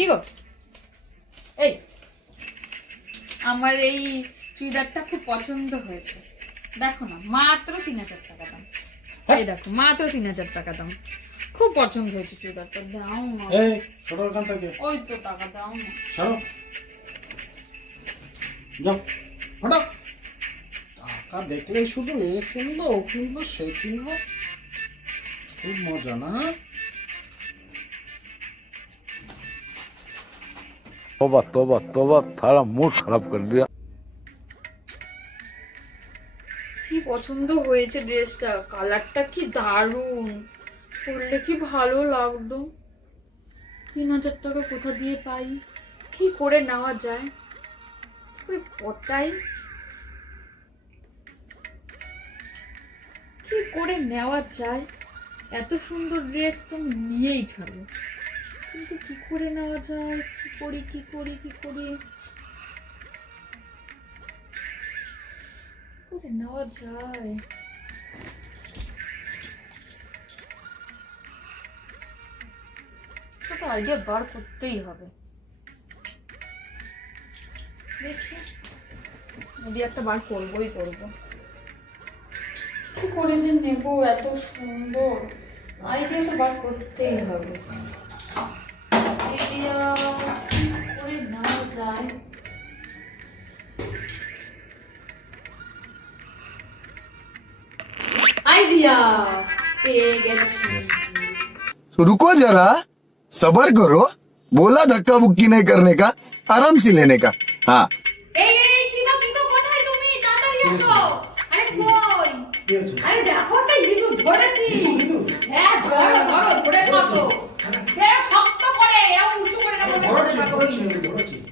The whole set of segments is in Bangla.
কি গো এই আমার এই চুড়িদারটা খুব পছন্দ হয়েছে, দেখো না মাত্র 3000 টাকা দাম। এই দেখো মাত্র 3000 টাকা দাম, খুব পছন্দ হয়েছে চুড়িদারটা, দাও না। এই সরো ওখান থেকে, ওই তো টাকা দাও না। সরো, যাও হটো। টাকা দেখলেই শুধু এ কিনবো ও কিনবো সে কিনবো, খুব মজা না? तौबा तौबा तौबा, थारा मूड खराब कर दिया। কি পছন্দ হয়েছে ড্রেসটা, কালারটা কি দারুণ, পরলে কি ভালো লাগতো। 3000 টাকা কোথা দিয়ে পাই, কি করে নেওয়া যায়, কি করে পটাই, কি করে নেওয়া যায়। এত সুন্দর ড্রেস তো আমি নিয়েই ছাড়বো, কিন্তু কি করে নেওয়া যায়, কি করি কি করি কি করি, কি করে নেওয়া যায়। তো আইডিয়া বার করতেই হবে। দেখি আইডিয়া একটা বার করবোই করবো, কি করে যে নেবো, এত সুন্দর আইডিয়া তো বার করতেই হবে। আইডিয়া কি করে নেওয়া যায়, আইডিয়া পেয়ে গেছি। तो रुको जरा, सबर करो। बोला धक्का बुक्की नहीं करने का, आराम से लेने का। हाँ এই এই কি তো কোথায় তুমি, তাড়াতাড়ি এসো। আরে কই, আরে দেখো তো ইঁদুর ধরেছি। হ্যাঁ ধরো ধরো, ধরে থাকো, এ শক্ত করে, এরকম উঁচু করে না, ধরে থাকো।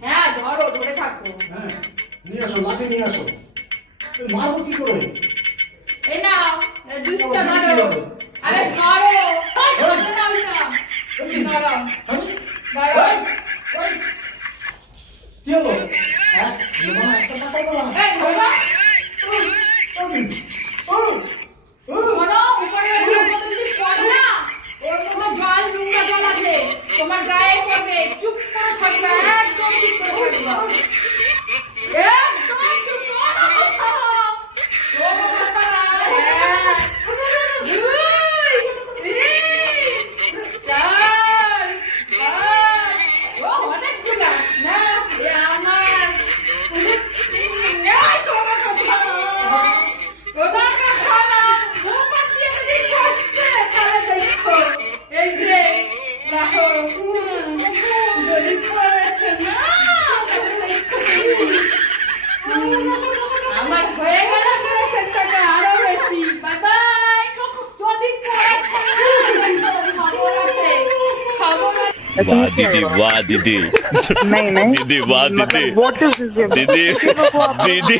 হ্যাঁ ধরো, ধরে থাকো। হ্যাঁ নিয়ে আসো, লাঠি নিয়ে আসো। মারবো কি করে? এই নাও, দুষ্টা মারো। আরে ধরো, ধরো না ওইটা, ধরো ধরো। কি হলো? হ্যাঁ একটা টাকা দাও না। এই ধরো, শোনো, উপরে রেখে ওর মধ্যে যদি পড়ে না, ওর মধ্যে জল, নোংরা জল আছে, তোমার গায়ে পড়বে, চুপ করে থাকবে, একদম চুপ করে থাকবে, একদম চুপ করো। ও বাবা, হ্যাঁ। চার, পাঁচ, ও অনেকগুলা, না, এ আমার, এই তোমার কথা না। তোমার কথা না, মুখ দিয়ে যদি বসছে, তাহলে দেখো, এই যে, দেখো, যদি পড়েছে না, তাহলে দেখো। আমার হয়ে গেল ড্রেসের টাকা আরো বেশি, বাই বাই। যদি পড়েছে না, খবর আছে, খবর আছে। वाह दीदी, वाह दीदी, नहीं नहीं दीदी वाह दीदी, मतलब व्हाट इज दिस दीदी दीदी